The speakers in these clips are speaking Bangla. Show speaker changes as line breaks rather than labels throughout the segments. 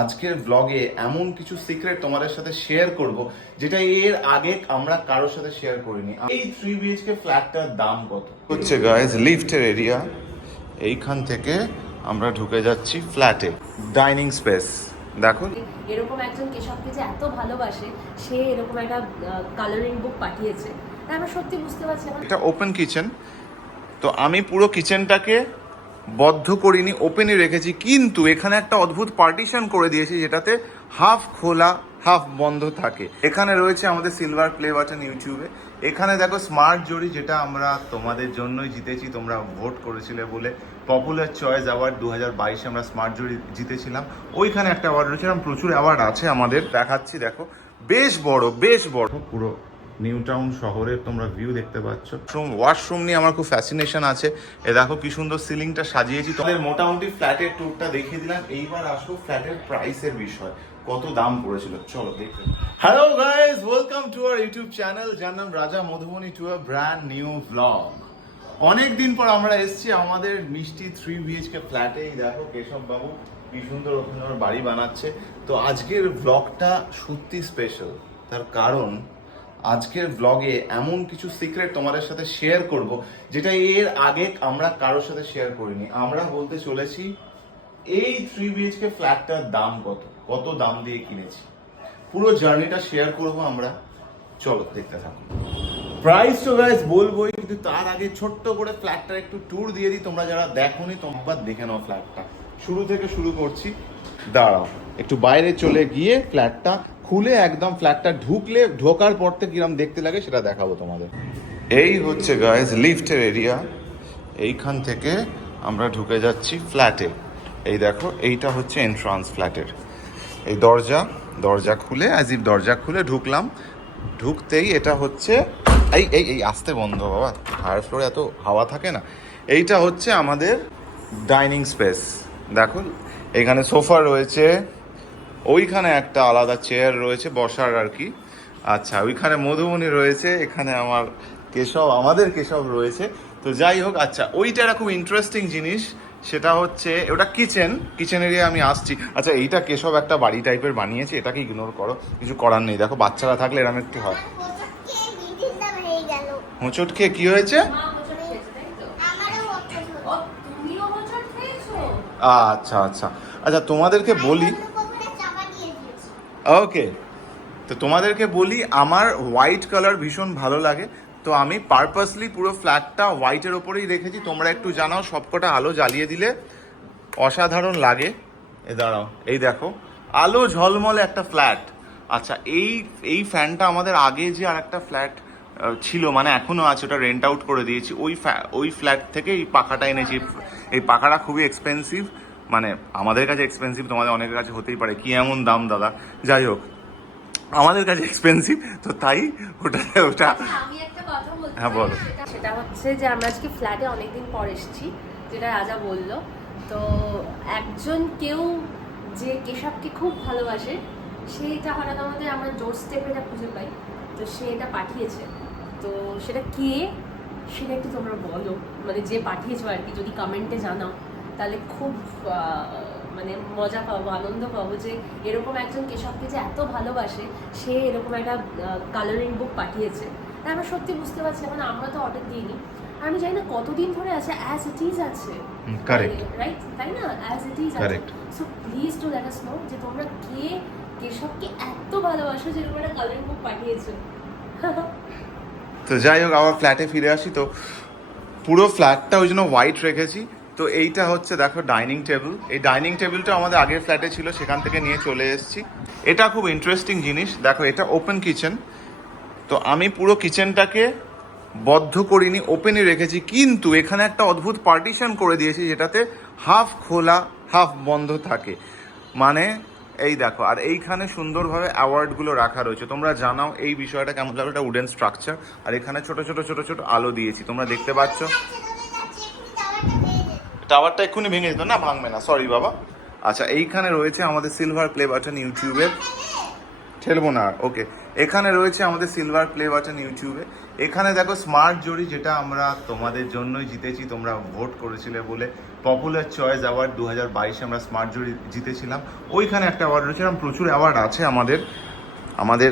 আজকের ব্লগে এমন কিছু সিক্রেট তোমাদের সাথে শেয়ার করব যেটা এর আগে আমরা কারোর সাথে শেয়ার করিনি। এই থ্রি বিএইচকে ফ্ল্যাটটার দাম কত? হচ্ছে গাইজ লিফটের এরিয়া এইখান থেকে আমরা ঢুকে যাচ্ছি ফ্ল্যাটে ডাইনিং স্পেস দেখো
এরকম একজন কেশবকে যে এত ভালোবাসে সে এরকম একটা কালারিং বুক পাঠিয়েছে। তাই আমরা সত্যি বুঝতে পারছি না।
এটা ওপেন কিচেন তো আমি পুরো কিচেনটাকে বদ্ধ করিনি ওপেনই রেখেছি, কিন্তু এখানে একটা অদ্ভুত পার্টিশন করে দিয়েছি যেটাতে হাফ খোলা হাফ বন্ধ থাকে। এখানে রয়েছে আমাদের সিলভার প্লে বাটন ইউটিউবে এখানে দেখো স্মার্ট জরি যেটা আমরা তোমাদের জন্যই জিতেছি, তোমরা ভোট করেছিলে বলে পপুলার চয়েস অ্যাওয়ার্ড দু হাজার বাইশে আমরা স্মার্ট জরি জিতেছিলাম। ওইখানে একটা অ্যাওয়ার্ড রয়েছে এরকম প্রচুর অ্যাওয়ার্ড আছে আমাদের, দেখাচ্ছি, দেখো। বেশ বড় বেশ বড়। পুরো নিউ টাউন শহরের তোমরা ভিউ দেখতে পাচ্ছ। ওয়াশরুম নিয়ে আমার খুব ফ্যাসিনেশন আছে। এ দেখো কি সুন্দর সিলিংটা সাজিয়েছি। তোমাদের মোটামুটি ফ্ল্যাটের ট্যুরটা দেখিয়ে দিলাম। এইবার আসো ফ্ল্যাটের প্রাইসের বিষয়। কত দাম পড়েছিল? চলো দেখতে hello guys welcome to our YouTube channel যার নাম Raja Madhubani to a brand new blog অনেক দিন পর আমরা এসেছি আমাদের মিষ্টি থ্রি বিএইচকে ফ্ল্যাটে দেখো কেশব বাবু কি সুন্দর ওখানে বাড়ি বানাচ্ছে। তো আজকের ব্লগটা সত্যি স্পেশাল তার কারণ আজকের ব্লগে এমন কিছু সিক্রেট তোমাদের সাথে শেয়ার করব, যেটা এর আগে আমরা কারোর সাথে শেয়ার করিনি। আমরা বলতে চলেছি, এই থ্রি বিএইচকে ফ্ল্যাটটার দাম কত? কত দাম দিয়ে কিনেছি? পুরো জার্নিটা শেয়ার করব আমরা। চলো, দেখতে থাকো প্রাইস তো গাইস বলবোই, কিন্তু তার আগে ছোট্ট করে ফ্ল্যাটটা একটু ট্যুর দিয়ে দিই। তোমরা যারা দেখোনি, তোমরা দেখে নাও ফ্ল্যাটটা শুরু থেকে শুরু করছি। দাঁড়াও, একটু বাইরে চলে গিয়ে ফ্ল্যাটটা খুলে একদম ফ্ল্যাটটা ঢুকলে, ঢোকার পর থেকে কিরম দেখতে লাগে সেটা দেখাবো তোমাদের। এই হচ্ছে গাইস লিফটের এরিয়া এইখান থেকে আমরা ঢুকে যাচ্ছি ফ্ল্যাটে এই দেখো, এইটা হচ্ছে এন্ট্রান্স ফ্ল্যাটের এই দরজা দরজা খুলে ইফ দরজা খুলে ঢুকলাম। ঢুকতেই এটা হচ্ছে, এই এই এই, আস্তে বন্ধ বাবা। হায়ার ফ্লোরে এত হাওয়া থাকে না। এইটা হচ্ছে আমাদের ডাইনিং স্পেস দেখো, এখানে সোফা রয়েছে ওইখানে একটা আলাদা চেয়ার রয়েছে, বসার আর কি। আচ্ছা ওইখানে মধুবনী রয়েছে, এখানে আমার কেশব, আমাদের কেশব রয়েছে। তো যাই হোক আচ্ছা ওইটা একটা খুব ইন্টারেস্টিং জিনিস, সেটা হচ্ছে, ওটা কিচেন কিচেন এরিয়া আমি আসছি। আচ্ছা এইটা কেশব একটা বাড়ি টাইপের বানিয়েছে, এটাকে ইগনোর করো, কিছু করার নেই। দেখো, বাচ্চারা থাকলে এরকম একটু হয়। হোঁচট খেয়ে কি হয়েছে? আচ্ছা আচ্ছা। আচ্ছা তোমাদেরকে বলি ওকে তো তোমাদেরকে বলি, আমার হোয়াইট কালার ভীষণ ভালো লাগে। তো আমি পারপাসলি পুরো ফ্ল্যাটটা হোয়াইটের ওপরেই রেখেছি। তোমরা একটু জানাও, সবকটা আলো জ্বালিয়ে দিলে অসাধারণ লাগে। এ দাঁড়াও, এই দেখো, আলো ঝলমলে একটা ফ্ল্যাট আচ্ছা এই এই ফ্যানটা আমাদের আগে যে আর একটা ফ্ল্যাট ছিল মানে এখনও আছে, ওটা রেন্ট আউট করে দিয়েছি। ওই ওই ফ্ল্যাট থেকে এই পাখাটা এনেছি। এই পাখাটা খুবই এক্সপেন্সিভ মানে আমাদের কাছে এক্সপেন্সিভ তোমাদের অনেকের কাছে হতেই পারে। কি এমন দাম দাদা? যাই হোক আমাদের কাছে এক্সপেন্সিভ তো তাই ওটা ওটা।
আচ্ছা, আমি একটা কথা বলতে
হ্যাঁ, বলো।
সেটা- হচ্ছে যে আমরা আজকে ফ্ল্যাটে অনেকদিন পর এসেছি যেটা রাজা বলল। তো একজন কেউ যে কেশবকে খুব ভালোবাসে সেইটা হঠাৎ আমাদের আমরা জোর স্টেপ এটা খুঁজে পাই। তো সে এটা পাঠিয়েছে। তো সেটা কে? সেটা একটু তোমরা বলো। মানে যে পাঠিয়েছো আর কি যদি কমেন্টে জানাও। তাহলে খুব মানে মজা পাবো আনন্দ পাবো যে এরকম একজন কেশবকে যে এত ভালোবাসে সে এরকম একটা কালারিং বুক পাঠিয়েছে। তাই আমরা সত্যি বুঝতে পারছি এখন আমরা তো অর্ডার দিইনি। আমি জানি না কতদিন ধরে আছে অ্যাজ ইট ইজ আছে। রাইট তাই না? অ্যাজ ইট ইজ আছে। So please to let us know যে তোমরা কে কেশবকে এত ভালোবাসো যে এরকম একটা কালারিং বুক পাঠিয়েছো।
তো যাই হোক আবার ফ্ল্যাটে ফিরে আসি তো। পুরো ফ্ল্যাটটা ওই জন্য হোয়াইট রেখেছি। তো এইটা হচ্ছে, দেখো ডাইনিং টেবিল এই ডাইনিং টেবিলটা আমাদের আগের ফ্ল্যাটে ছিল, সেখান থেকে নিয়ে চলে এসেছি। এটা খুব ইন্টারেস্টিং জিনিস। দেখো, এটা ওপেন কিচেন তো আমি পুরো কিচেনটাকে বদ্ধ করিনি ওপেনই রেখেছি। কিন্তু এখানে একটা অদ্ভুত পার্টিশন করে দিয়েছি, যেটাতে হাফ খোলা হাফ বন্ধ থাকে। মানে এই দেখো, আর এইখানে সুন্দরভাবে অ্যাওয়ার্ডগুলো রাখা রয়েছে। তোমরা জানাও এই বিষয়টা কেমন লাগল, এটা উডেন স্ট্রাকচার আর এখানে ছোট ছোট ছোট ছোট আলো দিয়েছি। তোমরা দেখতে পাচ্ছ। টাওয়ারটা এক্ষুনি ভেঙে যেত না? ভাঙবে না। সরি বাবা। আচ্ছা এইখানে রয়েছে আমাদের সিলভার প্লে বাটন ইউটিউবের ঠেলবো না ওকে এখানে রয়েছে আমাদের সিলভার প্লে বাটন ইউটিউবে এখানে দেখো স্মার্ট জরি যেটা আমরা তোমাদের জন্যই জিতেছি তোমরা ভোট করেছিলে বলে পপুলার চয়েস অ্যাওয়ার্ড দু হাজার বাইশে আমরা স্মার্ট জুরি জিতেছিলাম। ওইখানে একটা অ্যাওয়ার্ড রয়েছে এরকম প্রচুর অ্যাওয়ার্ড আছে আমাদের। আমাদের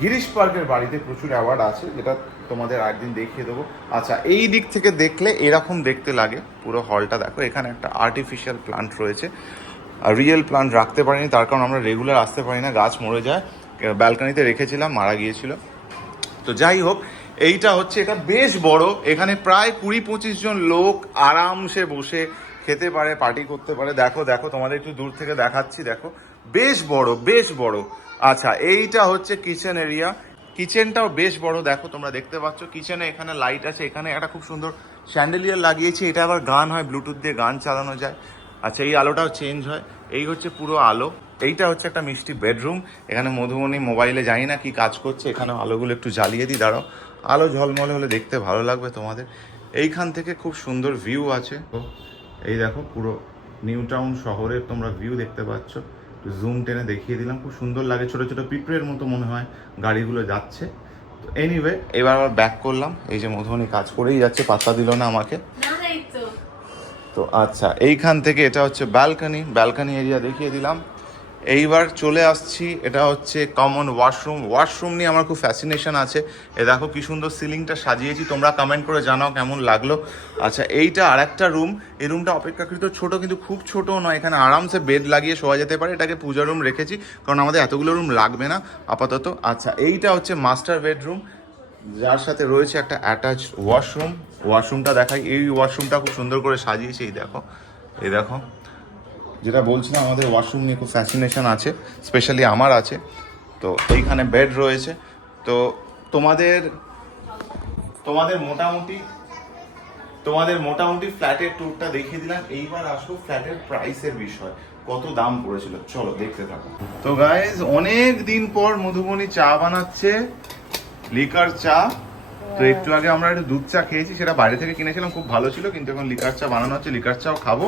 গিরিশ পার্কের বাড়িতে প্রচুর অ্যাওয়ার্ড আছে যেটা তোমাদের একদিন দেখিয়ে দেবো। আচ্ছা এই দিক থেকে দেখলে এরকম দেখতে লাগে। পুরো হলটা দেখো, এখানে একটা আর্টিফিশিয়াল প্লান্ট রয়েছে। রিয়েল প্লান্ট রাখতে পারিনি, তার কারণ আমরা রেগুলার আসতে পারি না, গাছ মরে যায়। ব্যালকানিতে রেখেছিলাম, মারা গিয়েছিল। তো যাই হোক, এইটা হচ্ছে, এটা বেশ বড়। এখানে প্রায় কুড়ি পঁচিশ জন লোক আরামসে বসে খেতে পারে পার্টি করতে পারে। দেখো দেখো, তোমাদের একটু দূর থেকে দেখাচ্ছি, দেখো। বেশ বড় বেশ বড়। আচ্ছা এইটা হচ্ছে কিচেন এরিয়া কিচেনটাও বেশ বড়, দেখো তোমরা দেখতে পাচ্ছ। কিচেনে এখানে লাইট আছে, এখানে একটা খুব সুন্দর স্যান্ডেলিয়ার লাগিয়েছি, এটা আবার গান হয় ব্লুটুথ দিয়ে গান চালানো যায়। আচ্ছা এই আলোটাও চেঞ্জ হয়। এই হচ্ছে পুরো আলো। এইটা হচ্ছে একটা মিষ্টি বেডরুম এখানে মধুবনী মোবাইলে জানি না কি কাজ করছে এখানে আলোগুলো একটু জ্বালিয়ে দিই, দাঁড়াও। আলো ঝলমলে হলে দেখতে ভালো লাগবে তোমাদের। এইখান থেকে খুব সুন্দর ভিউ আছে। এই দেখো পুরো নিউ টাউন শহরের তোমরা ভিউ দেখতে পাচ্ছ। জুম টেনে দেখিয়ে দিলাম। খুব সুন্দর লাগে ছোটো ছোটো পিঁপড়ের মতো মনে হয় গাড়িগুলো যাচ্ছে। তো এনিওয়ে এবার আবার ব্যাক করলাম। এই যে মধুবনী কাজ করেই যাচ্ছে পাত্তা দিল না আমাকে।
তো।
তো আচ্ছা এইখান থেকে এটা হচ্ছে ব্যালকানি ব্যালকানি এরিয়া দেখিয়ে দিলাম। এইবার চলে আসছি, এটা হচ্ছে কমন ওয়াশরুম ওয়াশরুম নিয়ে আমার খুব ফ্যাসিনেশন আছে। এ দেখো কি সুন্দর সিলিংটা সাজিয়েছি, তোমরা কমেন্ট করে জানাও কেমন লাগল। আচ্ছা এইটা আরেকটা রুম এই রুমটা অপেক্ষাকৃত ছোট, কিন্তু খুব ছোট নয়। এখানে আরামসে বেড লাগিয়ে শোয়া যেতে পারে। এটাকে পূজা রুম রেখেছি, কারণ আমাদের এতগুলো রুম লাগবে না আপাতত। আচ্ছা এইটা হচ্ছে মাস্টার বেডরুম যার সাথে রয়েছে একটা অ্যাটাচ ওয়াশরুম ওয়াশরুমটা দেখাই। এই ওয়াশরুমটা খুব সুন্দর করে সাজিয়েছি, এই দেখো। এই দেখো। যেটা বলছিলাম আমাদের ওয়াশরুম নিয়ে খুব ফ্যাসিনেশন আছে স্পেশালি আমার আছে। তো এইখানে বেড রয়েছে। তো তোমাদের তোমাদের মোটামুটি তোমাদের মোটামুটি ফ্ল্যাটের ট্যুরটা দেখিয়ে দিলাম। এইবার আসো ফ্ল্যাটের প্রাইসের বিষয়। কত দাম পড়েছিল? চলো দেখতে থাকো। তো গাইজ অনেক দিন পর মধুবনী চা বানাচ্ছে। লিকার চা। তো একটু আগে আমরা একটু দুধ চা খেয়েছি সেটা বাইরে থেকে কিনেছিলাম খুব ভালো ছিল কিন্তু এখন লিকার চা বানানো হচ্ছে লিকার চাও খাব।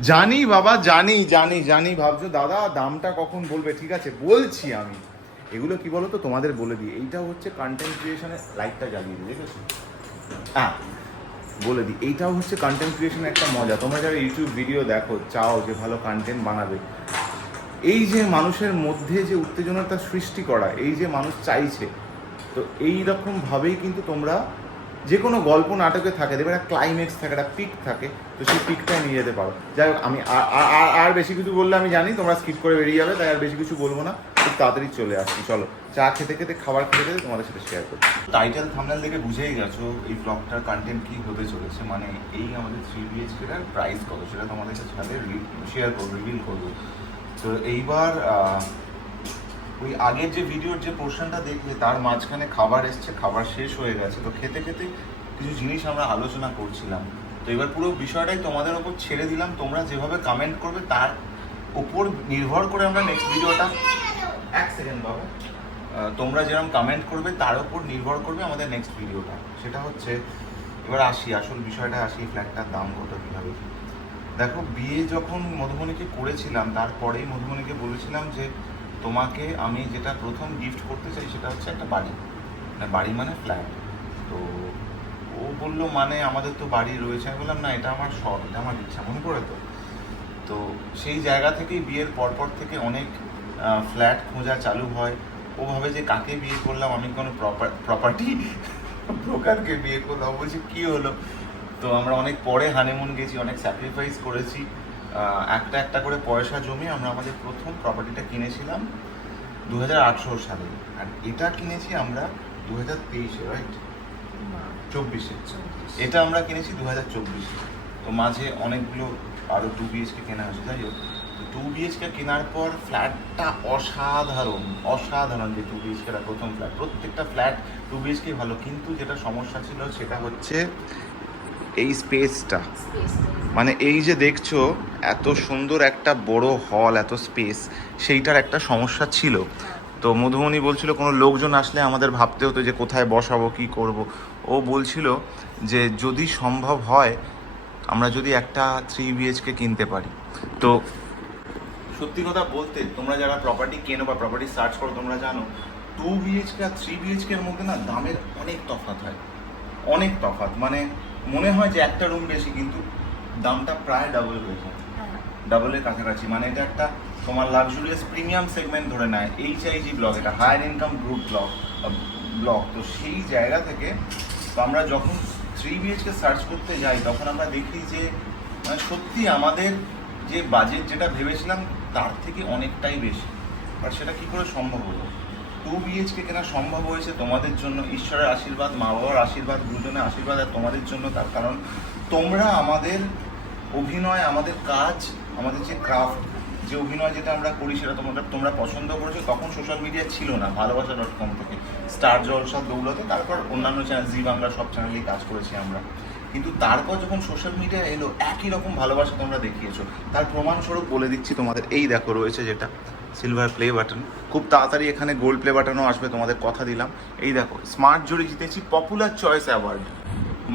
জানি বাবা, জানি জানি জানি, ভাবছ। দাদা, দামটা কখন বলবে? ঠিক আছে, বলছি আমি। এগুলো কি বলো তো তোমাদের বলে দিই। এইটা হচ্ছে কন্টেন্ট ক্রিয়েশনের লাইটটা জ্বালিয়ে দিই দেখেছ হ্যাঁ বলে দিই। এইটাও হচ্ছে কন্টেন্ট ক্রিয়েশনের একটা মজা। তোমরা যারা ইউটিউব ভিডিও দেখো, চাও যে ভালো কন্টেন্ট বানাবে, এই যে মানুষের মধ্যে যে উত্তেজনাটা সৃষ্টি করা, এই যে মানুষ চাইছে, তো এই রকম ভাবেই কিন্তু তোমরা যে কোনো গল্প নাটকে থাকে, দেখবে একটা ক্লাইম্যাক্স থাকে, একটা পিক থাকে, তো সেই পিকটাই নিয়ে যেতে পারো। যাই হোক, আমি আর- আর- বেশি কিছু বললে আমি জানি, তোমরা স্কিপ করে বেরিয়ে যাবে, তাই আর বেশি কিছু বলব না। খুব তাড়াতাড়ি চলে আসছি, চলো। চা খেতে খেতে, খাবার খেতে খেতে তোমাদের সাথে শেয়ার করছি। টাইটেল থামনেল দেখে বুঝেই গেছো এই ব্লগটার কন্টেন্ট কী হতে চলেছে। মানে এই আমাদের থ্রি বিএইচকেটার প্রাইস কত, সেটা তোমাদের সাথে শেয়ার করব রিভিল করব। তো এইবার ওই আগের যে ভিডিওর যে পোর্শনটা দেখলে, তার মাঝখানে খাবার এসছে, খাবার শেষ হয়ে গেছে। তো খেতে খেতে কিছু জিনিস আমরা আলোচনা করছিলাম। তো এবার পুরো বিষয়টাই তোমাদের ওপর ছেড়ে দিলাম। তোমরা যেভাবে কমেন্ট করবে, তার উপর নির্ভর করে আমরা নেক্সট ভিডিওটা এক সেকেন্ড বাবু। তোমরা যেরকম কমেন্ট করবে, তার উপর নির্ভর করবে আমাদের নেক্সট ভিডিওটা সেটা হচ্ছে, এবার আসি, আসল বিষয়টা আসি ফ্ল্যাটটার দাম কত কীভাবে দেখো, বিয়ে যখন মধুবনীকে করেছিলাম, তারপরেই মধুবনীকে বলেছিলাম যে তোমাকে আমি যেটা প্রথম গিফট করতে চাই সেটা হচ্ছে একটা বাড়ি। মানে বাড়ি মানে ফ্ল্যাট তো ও বলল মানে আমাদের তো বাড়ি রয়েছে। আমি বললাম, না, এটা আমার শখ, এটা আমার ইচ্ছা। মনে করে তো। তো সেই জায়গা থেকেই বিয়ের পরপর থেকে অনেক ফ্ল্যাট খোঁজা চালু হয়। ও ভাবে যে, কাকে বিয়ে করলাম? আমি কোনো প্রপার্টি ব্রোকারকে বিয়ে করলাম? বলছে, কী হলো? তো আমরা অনেক পরে হানিমুন গেছি, অনেক স্যাক্রিফাইস করেছি। একটা একটা করে পয়সা জমিয়ে আমরা আমাদের প্রথম প্রপার্টিটা কিনেছিলাম দু হাজার আঠেরো সালে। আর এটা কিনেছি আমরা দু হাজার তেইশে রাইট চব্বিশে। এটা আমরা কিনেছি দু হাজার চব্বিশে। তো মাঝে অনেকগুলো আরও টু বিএইচকে কেনা হয়েছে। তাই তো টু বিএইচকে কেনার পর ফ্ল্যাটটা অসাধারণ অসাধারণ যে টু বিএইচকেটা প্রথম ফ্ল্যাট প্রত্যেকটা ফ্ল্যাট টু বিএইচকে ভালো কিন্তু যেটা সমস্যা ছিল সেটা হচ্ছে এই স্পেসটা মানে এই যে দেখছ এত সুন্দর একটা বড় হল এত স্পেস সেইটার একটা সমস্যা ছিল। তো মধুমণি বলছিল কোনো লোকজন আসলে আমাদের ভাবতে হতো যে কোথায় বসাবো কি করব। ও বলছিল যে যদি সম্ভব হয় আমরা যদি একটা থ্রি বিএইচকে কিনতে পারি। তো সত্যি কথা বলতে তোমরা যারা প্রপার্টি কেনো বা প্রপার্টি সার্চ করো তোমরা জানো টু বিএইচকে আর থ্রি বিএইচকে এর মধ্যে না দামের অনেক তফাৎ হয়। অনেক তফাৎ। মানে মনে হয় যে একটা রুম বেশি কিন্তু দামটা প্রায় ডাবল হয়ে। যায় ডাবলের কাছাকাছি। মানে এটা একটা তোমার লাক্সুরিয়াস প্রিমিয়াম সেগমেন্ট ধরে নেয় এইচ আইজি ব্লক এটা higher income group block block তো সেই জায়গা থেকে তো আমরা যখন থ্রি বিএইচকে সার্চ করতে যাই তখন আমরা দেখি যে মানে সত্যি আমাদের যে বাজেট যেটা ভেবেছিলাম তার থেকে অনেকটাই বেশি। আর সেটা কি করে সম্ভব হলো? টু বিএইচকে কেনা সম্ভব হয়েছে তোমাদের জন্য। ঈশ্বরের আশীর্বাদ, মা বাবার আশীর্বাদ, গুরুজনের আশীর্বাদ আর তোমাদের জন্য তার কারণ তোমরা আমাদের অভিনয়, আমাদের কাজ, আমাদের যে ক্রাফট যে অভিনয় যেটা আমরা করি সেটা তোমরা তোমরা পছন্দ করেছ, তখন সোশ্যাল মিডিয়া ছিল না ভালোবাসা ডট কম থেকে। স্টার জলসা, দৌলতে, তারপর অন্যান্য চ্যানেল জি বাংলা সব চ্যানেলেই কাজ করেছি আমরা। কিন্তু তারপর যখন সোশ্যাল মিডিয়া এলো, একই রকম ভালোবাসা তোমরা দেখিয়েছো। তার প্রমাণস্বরূপ বলে দিচ্ছি তোমাদের, এই দেখো রয়েছে যেটা। সিলভার প্লে বাটন খুব তাড়াতাড়ি এখানে গোল্ড প্লে বাটনও আসবে, তোমাদের কথা দিলাম। এই দেখো স্মার্ট জুড়ে জিতেছি পপুলার চয়েস অ্যাওয়ার্ড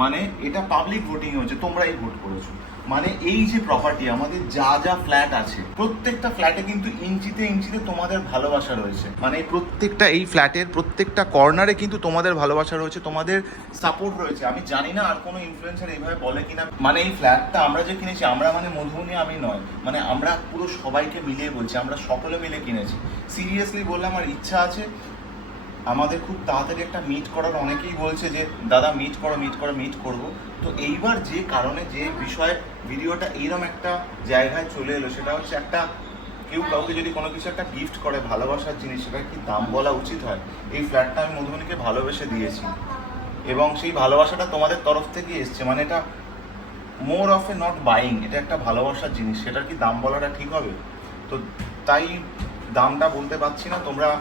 মানে এটা পাবলিক ভোটিং হচ্ছে, তোমরাই ভোট করেছ। মানে এই যে প্রপার্টি আমাদের যা যা ফ্ল্যাট আছে, প্রত্যেকটা ফ্ল্যাটে কিন্তু ইঞ্চিতে ইঞ্চিতে তোমাদের ভালোবাসা রয়েছে। মানে প্রত্যেকটা এই ফ্ল্যাটের প্রত্যেকটা কর্নারে কিন্তু তোমাদের ভালোবাসা রয়েছে, তোমাদের সাপোর্ট রয়েছে। আমি জানি না আর কোনো ইনফ্লুয়েন্সার এইভাবে বলে কিনা। মানে এই ফ্ল্যাটটা আমরা যে কিনেছি, আমরা মানে মধুবনী আমি নয় মানে আমরা পুরো সবাইকে মিলিয়ে বলছি, আমরা সকলে মিলে কিনেছি। সিরিয়াসলি বললাম, আমার ইচ্ছা আছে আমাদের খুব তাড়াতাড়ি একটা মিট করার অনেকেই বলছে যে, দাদা মিট করো মিট করো মিট করব। তো এইবার যে কারণে, যে বিষয়ে ভিডিওটা এইরকম একটা জায়গায় চলে এলো, সেটা হচ্ছে একটা, কেউ কাউকে যদি কোনো কিছু একটা গিফট করে ভালোবাসার জিনিস সেটা কি দাম বলা উচিত হয়? এই ফ্ল্যাটটা আমি মধুবনীকে ভালোবেসে দিয়েছি। এবং সেই ভালোবাসাটা তোমাদের তরফ থেকে এসছে। মানে এটা more of a not buying এটা একটা ভালোবাসার জিনিস। সেটার কি দাম বলাটা ঠিক হবে? তো তাই দামটা বলতে পারছি না। তোমরা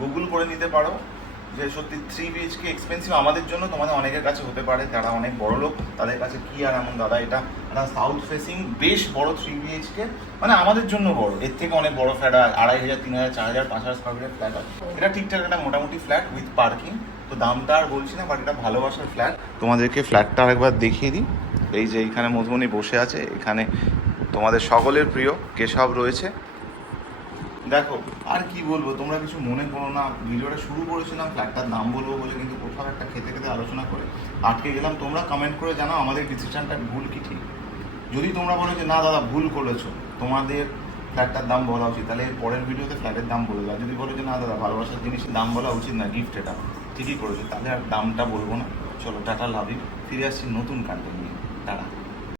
গুগল করে নিতে পারো যে সত্যি থ্রি বিএইচকে এক্সপেন্সিভ আমাদের জন্য তোমাদের অনেকের কাছে হতে পারে, যারা অনেক বড় লোক, তাদের কাছে কি আর এমন দাদা এটা? একটা সাউথ ফেসিং বেশ বড় থ্রি বিএইচকে মানে আমাদের জন্য বড়। এর থেকে অনেক বড় ফ্ল্যাট আড়াই হাজার, তিন হাজার, চার হাজার, পাঁচ হাজার স্কোয়ার ফিটের ফ্ল্যাট আছে এটা ঠিকঠাক একটা মোটামুটি ফ্ল্যাট উইথ পার্কিং তো দামটা আর বলছি না বাট এটা ভালোবাসার ফ্ল্যাট তোমাদেরকে ফ্ল্যাটটা আরেকবার দেখিয়ে দিই। এই যে এইখানে মধুবনী বসে আছে, এখানে তোমাদের সকলের প্রিয় কেশব রয়েছে। দেখো, আর কি বলব, তোমরা কিছু মনে করো না। ভিডিওটা শুরু করেছিলাম ফ্ল্যাটটার দাম বলব বলে কিন্তু কোথাও একটা খেতে খেতে আলোচনা করে আটকে গেলাম। তোমরা কমেন্ট করে জানাও আমাদের ডিসিশনটা ভুল কি ঠিক। যদি তোমরা বলো যে, না দাদা, ভুল করেছ, তোমাদের ফ্ল্যাটটার দাম বলা উচিত। তাহলে পরের ভিডিওতে ফ্ল্যাটের দাম বলে দাও। যদি বলো যে, না দাদা, ভালোবাসার জিনিসের দাম বলা উচিত না গিফট এটা, ঠিকই করেছ। তাহলে আর দামটা বলব না। চলো, টাটা লাভ ফিরে আসছি নতুন কন্টেন্ট নিয়ে। টাটা